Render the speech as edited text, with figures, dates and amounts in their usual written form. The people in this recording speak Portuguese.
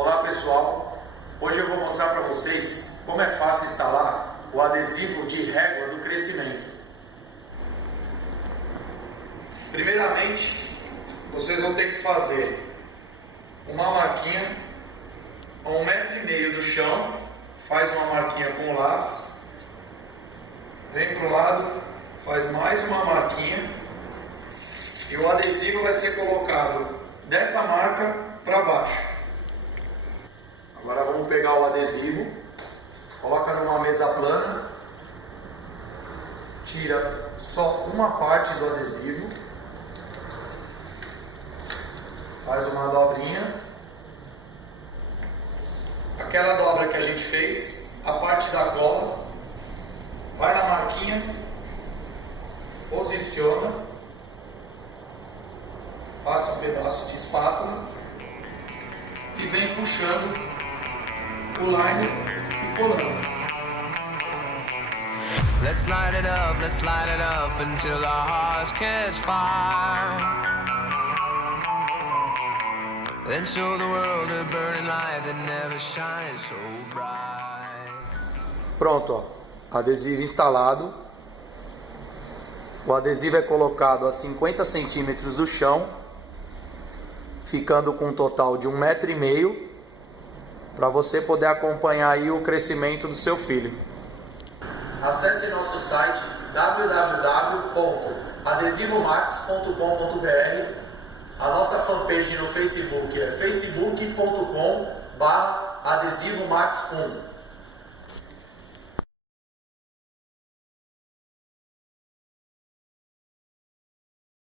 Olá pessoal, hoje eu vou mostrar para vocês como é fácil instalar o adesivo de régua do crescimento. Primeiramente, vocês vão ter que fazer uma marquinha a 1,5 m do chão, faz uma marquinha com o lápis, vem para o lado, faz mais uma marquinha e o adesivo vai ser colocado dessa marca para baixo. Agora vamos pegar o adesivo, coloca numa mesa plana, tira só uma parte do adesivo, faz uma dobrinha, aquela dobra que a gente fez, a parte da cola, vai na marquinha, posiciona, passa um pedaço de espátula e vem puxando o liner e colando. Let's light it up until our hearts catch fire. Then show the world a burning light that never shines so bright. Pronto, ó, adesivo instalado. O adesivo é colocado a 50 centímetros do chão, ficando com um total de 1,5 m, para você poder acompanhar aí o crescimento do seu filho. Acesse nosso site www.adesivomax.com.br. A nossa fanpage no Facebook é facebook.com/adesivomax1.